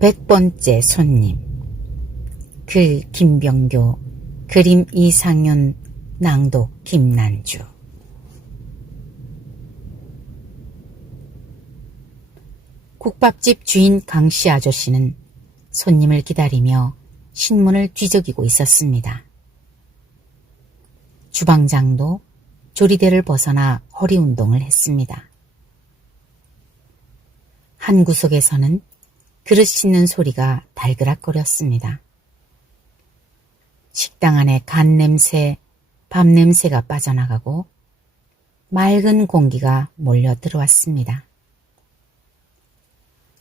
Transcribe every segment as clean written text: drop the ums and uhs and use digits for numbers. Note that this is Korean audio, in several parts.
100번째 손님. 글 김병교, 그림 이상윤, 낭독 김난주. 국밥집 주인 강씨 아저씨는 손님을 기다리며 신문을 뒤적이고 있었습니다. 주방장도 조리대를 벗어나 허리 운동을 했습니다. 한 구석에서는 그릇 씻는 소리가 달그락거렸습니다. 식당 안에 간 냄새, 밥 냄새가 빠져나가고 맑은 공기가 몰려 들어왔습니다.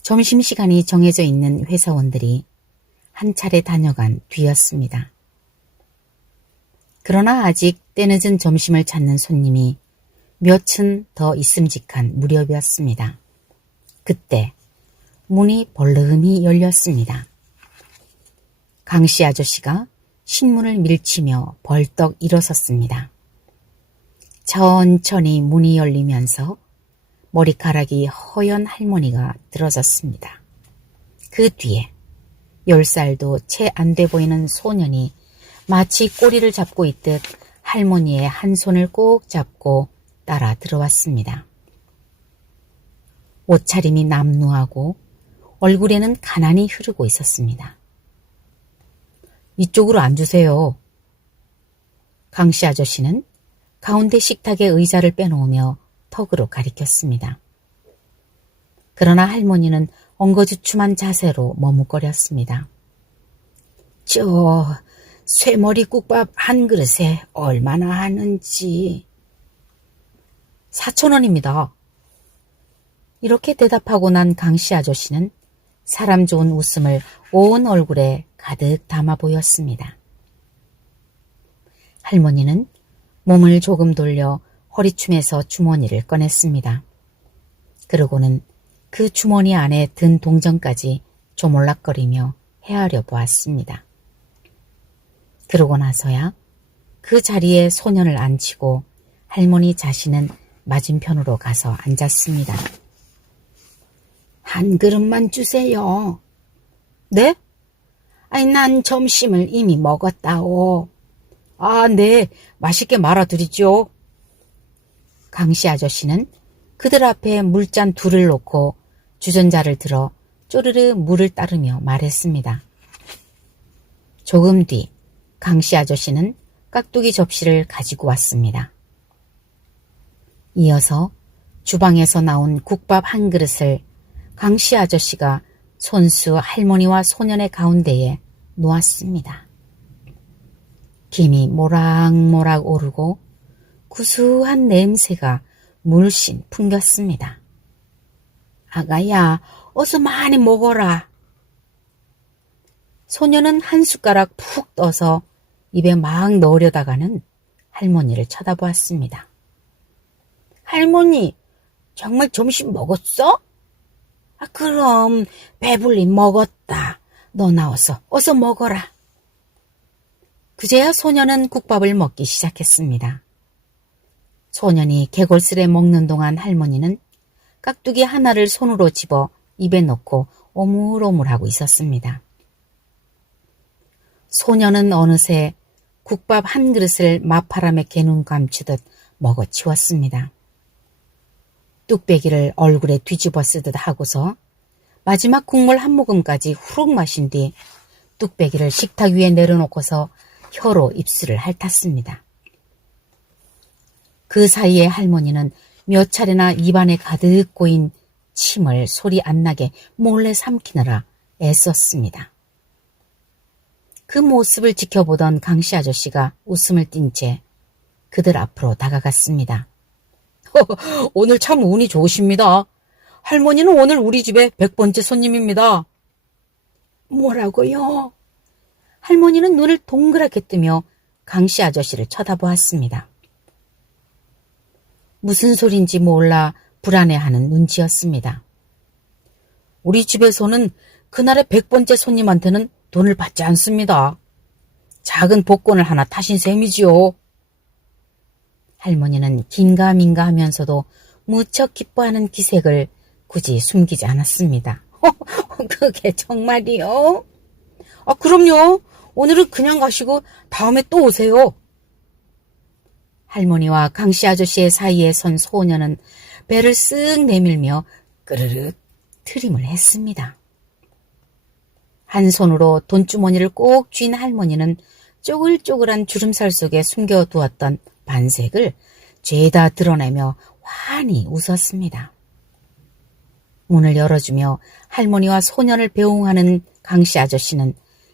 점심시간이 정해져 있는 회사원들이 한 차례 다녀간 뒤였습니다. 그러나 아직 때늦은 점심을 찾는 손님이 몇층 더 있음직한 무렵이었습니다. 그때 문이 벌르르히 열렸습니다. 강씨 아저씨가 신문을 밀치며 벌떡 일어섰습니다. 천천히 문이 열리면서 머리카락이 허연 할머니가 들어섰습니다. 그 뒤에 10살도 채 안 돼 보이는 소년이 마치 꼬리를 잡고 있듯 할머니의 한 손을 꼭 잡고 따라 들어왔습니다. 옷차림이 남루하고 얼굴에는 가난이 흐르고 있었습니다. 이쪽으로 앉으세요. 강씨 아저씨는 가운데 식탁에 의자를 빼놓으며 턱으로 가리켰습니다. 그러나 할머니는 엉거주춤한 자세로 머뭇거렸습니다. 저 쇠머리 국밥 한 그릇에 얼마나 하는지. 4,000원입니다. 이렇게 대답하고 난 강씨 아저씨는 사람 좋은 웃음을 온 얼굴에 가득 담아 보였습니다. 할머니는 몸을 조금 돌려 허리춤에서 주머니를 꺼냈습니다. 그러고는 그 주머니 안에 든 동전까지 조물락거리며 헤아려 보았습니다. 그러고 나서야 그 자리에 소년을 앉히고 할머니 자신은 맞은편으로 가서 앉았습니다. 한 그릇만 주세요. 네? 아니, 난 점심을 이미 먹었다오. 아, 네. 맛있게 말아드리죠. 강씨 아저씨는 그들 앞에 물잔 둘을 놓고 주전자를 들어 쪼르르 물을 따르며 말했습니다. 조금 뒤 강씨 아저씨는 깍두기 접시를 가지고 왔습니다. 이어서 주방에서 나온 국밥 한 그릇을 강씨 아저씨가 손수 할머니와 소년의 가운데에 놓았습니다. 김이 모락모락 오르고 구수한 냄새가 물씬 풍겼습니다. 아가야, 어서 많이 먹어라. 소년은 한 숟가락 푹 떠서 입에 막 넣으려다가는 할머니를 쳐다보았습니다. 할머니, 정말 점심 먹었어? 아, 그럼 배불리 먹었다. 너 나와서 어서 먹어라. 그제야 소년은 국밥을 먹기 시작했습니다. 소년이 개골스레 먹는 동안 할머니는 깍두기 하나를 손으로 집어 입에 넣고 오물오물하고 있었습니다. 소년은 어느새 국밥 한 그릇을 마파람에 개눈 감추듯 먹어치웠습니다. 뚝배기를 얼굴에 뒤집어 쓰듯 하고서 마지막 국물 한 모금까지 후룩 마신 뒤 뚝배기를 식탁 위에 내려놓고서 혀로 입술을 핥았습니다. 그 사이에 할머니는 몇 차례나 입안에 가득 고인 침을 소리 안 나게 몰래 삼키느라 애썼습니다. 그 모습을 지켜보던 강씨 아저씨가 웃음을 띤 채 그들 앞으로 다가갔습니다. 오늘 참 운이 좋으십니다. 할머니는 오늘 우리 집에 100번째 손님입니다. 뭐라고요? 할머니는 눈을 동그랗게 뜨며 강씨 아저씨를 쳐다보았습니다. 무슨 소린지 몰라 불안해하는 눈치였습니다. 우리 집에서는 그날의 100번째 손님한테는 돈을 받지 않습니다. 작은 복권을 하나 타신 셈이지요. 할머니는 긴가민가 하면서도 무척 기뻐하는 기색을 굳이 숨기지 않았습니다. 그게 정말이요? 그럼요. 오늘은 그냥 가시고 다음에 또 오세요. 할머니와 강씨 아저씨의 사이에 선 소녀는 배를 쓱 내밀며 끄르륵 트림을 했습니다. 한 손으로 돈주머니를 꼭 쥔 할머니는 쪼글쪼글한 주름살 속에 숨겨두었던 반색을 죄다 드러내며 환히 웃었습니다. 문을 열어주며 할머니와 소년을 배웅하는 강씨 아저씨는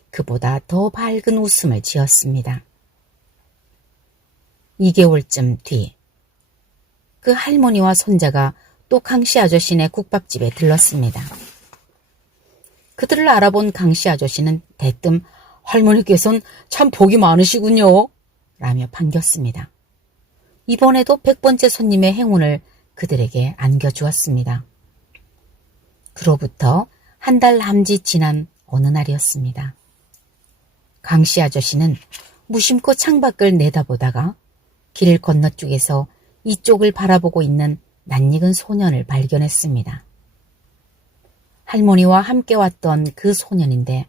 그보다 더 밝은 웃음을 지었습니다. 2개월쯤 뒤, 그 할머니와 손자가 또 강씨 아저씨네 국밥집에 들렀습니다. 그들을 알아본 강씨 아저씨는 대뜸 할머니께서는 참 복이 많으시군요 라며 반겼습니다. 이번에도 100번째 손님의 행운을 그들에게 안겨주었습니다. 그로부터 한 달 남짓 지난 어느 날이었습니다. 강씨 아저씨는 무심코 창밖을 내다보다가 길 건너쪽에서 이쪽을 바라보고 있는 낯익은 소년을 발견했습니다. 할머니와 함께 왔던 그 소년인데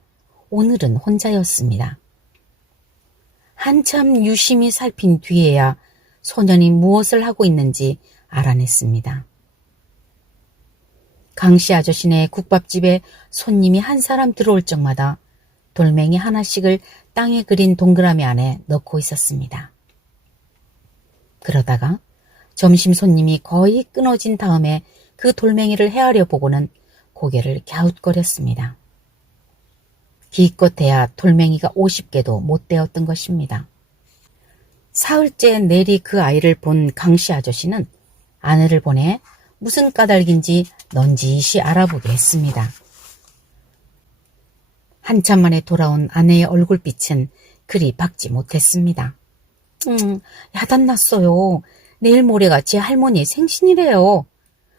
오늘은 혼자였습니다. 한참 유심히 살핀 뒤에야 소년이 무엇을 하고 있는지 알아냈습니다. 강씨 아저씨네 국밥집에 손님이 한 사람 들어올 적마다 돌멩이 하나씩을 땅에 그린 동그라미 안에 넣고 있었습니다. 그러다가 점심 손님이 거의 끊어진 다음에 그 돌멩이를 헤아려 보고는 고개를 갸웃거렸습니다. 기껏해야 돌멩이가 50개도 못 되었던 것입니다. 사흘째 내리 그 아이를 본 강씨 아저씨는 아내를 보내 무슨 까닭인지 넌지시 알아보게 했습니다. 한참 만에 돌아온 아내의 얼굴빛은 그리 밝지 못했습니다. 야단났어요. 내일 모레가 제 할머니의 생신이래요.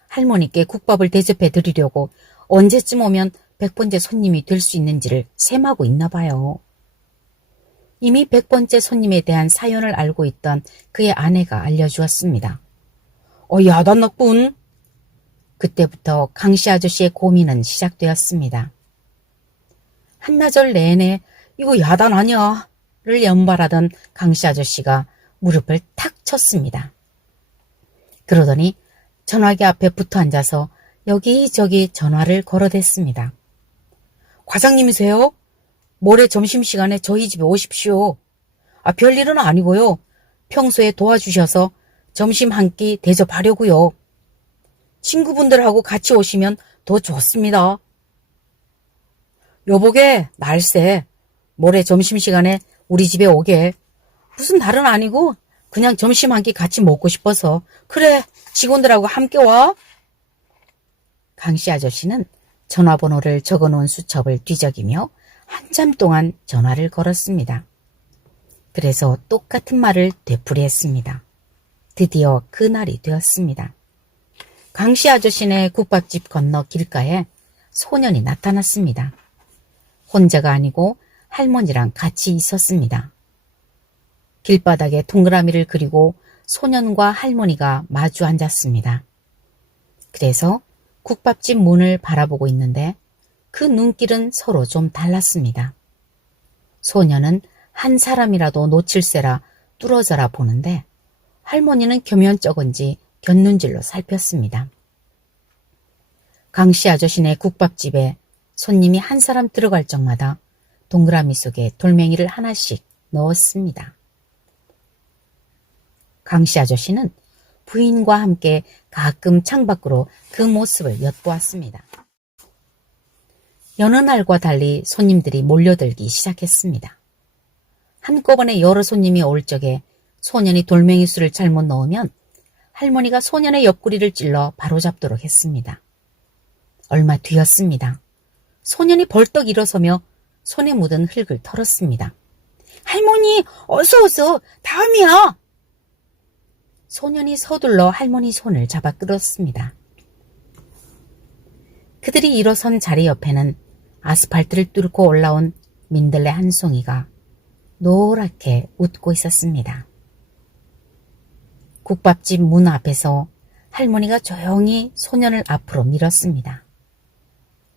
할머니께 국밥을 대접해 드리려고 언제쯤 오면 100번째 손님이 될 수 있는지를 셈하고 있나 봐요. 이미 100번째 손님에 대한 사연을 알고 있던 그의 아내가 알려주었습니다. 야단났군. 그때부터 강씨 아저씨의 고민은 시작되었습니다. 한나절 내내 이거 야단 아니야 를 연발하던 강씨 아저씨가 무릎을 탁 쳤습니다. 그러더니 전화기 앞에 붙어 앉아서 여기저기 전화를 걸어댔습니다. 과장님이세요? 모레 점심시간에 저희 집에 오십시오. 별일은 아니고요. 평소에 도와주셔서 점심 한 끼 대접하려고요. 친구분들하고 같이 오시면 더 좋습니다. 여보게 날쌔. 모레 점심시간에 우리 집에 오게. 무슨 날은 아니고 그냥 점심 한 끼 같이 먹고 싶어서. 그래, 직원들하고 함께 와. 강씨 아저씨는 전화번호를 적어놓은 수첩을 뒤적이며 한참 동안 전화를 걸었습니다. 그래서 똑같은 말을 되풀이했습니다. 드디어 그날이 되었습니다. 강씨 아저씨네 국밥집 건너 길가에 소년이 나타났습니다. 혼자가 아니고 할머니랑 같이 있었습니다. 길바닥에 동그라미를 그리고 소년과 할머니가 마주 앉았습니다. 그래서 국밥집 문을 바라보고 있는데 그 눈길은 서로 좀 달랐습니다. 소년은 한 사람이라도 놓칠세라 뚫어져라 보는데 할머니는 겸연쩍은지 곁눈질로 살폈습니다. 강씨 아저씨네 국밥집에 손님이 한 사람 들어갈 적마다 동그라미 속에 돌멩이를 하나씩 넣었습니다. 강씨 아저씨는 부인과 함께 가끔 창밖으로 그 모습을 엿보았습니다. 여느 날과 달리 손님들이 몰려들기 시작했습니다. 한꺼번에 여러 손님이 올 적에 소년이 돌멩이 수를 잘못 넣으면 할머니가 소년의 옆구리를 찔러 바로잡도록 했습니다. 얼마 뒤였습니다. 소년이 벌떡 일어서며 손에 묻은 흙을 털었습니다. 할머니, 어서 다음이야. 소년이 서둘러 할머니 손을 잡아 끌었습니다. 그들이 일어선 자리 옆에는 아스팔트를 뚫고 올라온 민들레 한 송이가 노랗게 웃고 있었습니다. 국밥집 문 앞에서 할머니가 조용히 소년을 앞으로 밀었습니다.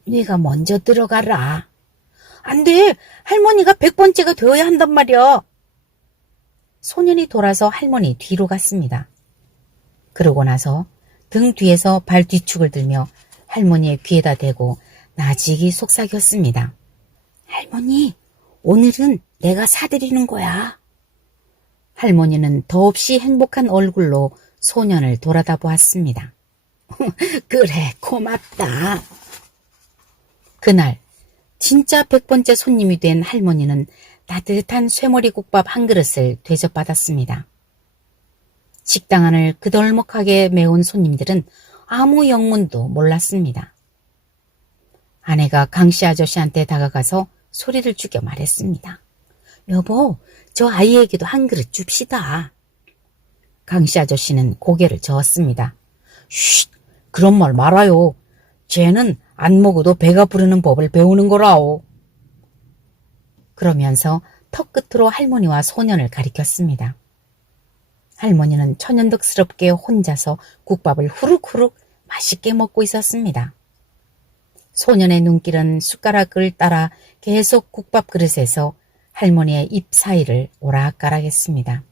네가 먼저 들어가라. 안 돼. 할머니가 100번째가 되어야 한단 말이야. 소년이 돌아서 할머니 뒤로 갔습니다. 그러고 나서 등 뒤에서 발 뒤축을 들며 할머니의 귀에다 대고 나직이 속삭였습니다. 할머니, 오늘은 내가 사드리는 거야. 할머니는 더없이 행복한 얼굴로 소년을 돌아다 보았습니다. 그래, 고맙다. 그날 진짜 100번째 손님이 된 할머니는 따뜻한 쇠머리국밥 한 그릇을 대접받았습니다. 식당 안을 그덜먹하게 메운 손님들은 아무 영문도 몰랐습니다. 아내가 강씨 아저씨한테 다가가서 소리를 죽여 말했습니다. 여보, 저 아이에게도 한 그릇 줍시다. 강씨 아저씨는 고개를 저었습니다. 쉿, 그런 말 말아요. 쟤는 안 먹어도 배가 부르는 법을 배우는 거라오. 그러면서 턱 끝으로 할머니와 소년을 가리켰습니다. 할머니는 천연덕스럽게 혼자서 국밥을 후룩후룩 맛있게 먹고 있었습니다. 소년의 눈길은 숟가락을 따라 계속 국밥 그릇에서 할머니의 입 사이를 오락가락했습니다.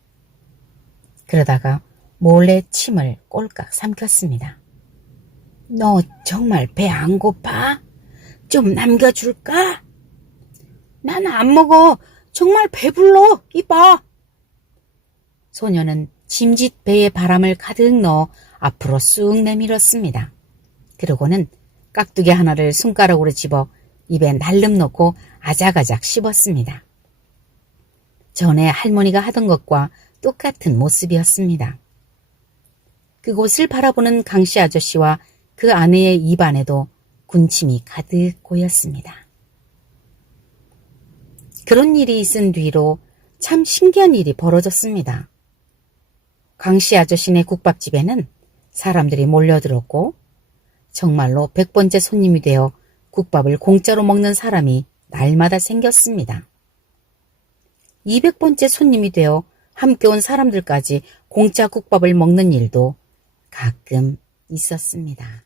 그러다가 몰래 침을 꼴깍 삼켰습니다. 너 정말 배 안 고파? 좀 남겨줄까? 난 안 먹어. 정말 배불러. 이봐. 소년은 짐짓 배에 바람을 가득 넣어 앞으로 쑥 내밀었습니다. 그러고는 깍두기 하나를 손가락으로 집어 입에 날름 넣고 아작아작 씹었습니다. 전에 할머니가 하던 것과 똑같은 모습이었습니다. 그곳을 바라보는 강씨 아저씨와 그 아내의 입안에도 군침이 가득 고였습니다. 그런 일이 있은 뒤로 참 신기한 일이 벌어졌습니다. 강씨 아저씨네 국밥집에는 사람들이 몰려들었고 정말로 100번째 손님이 되어 국밥을 공짜로 먹는 사람이 날마다 생겼습니다. 200번째 손님이 되어 함께 온 사람들까지 공짜 국밥을 먹는 일도 가끔 있었습니다.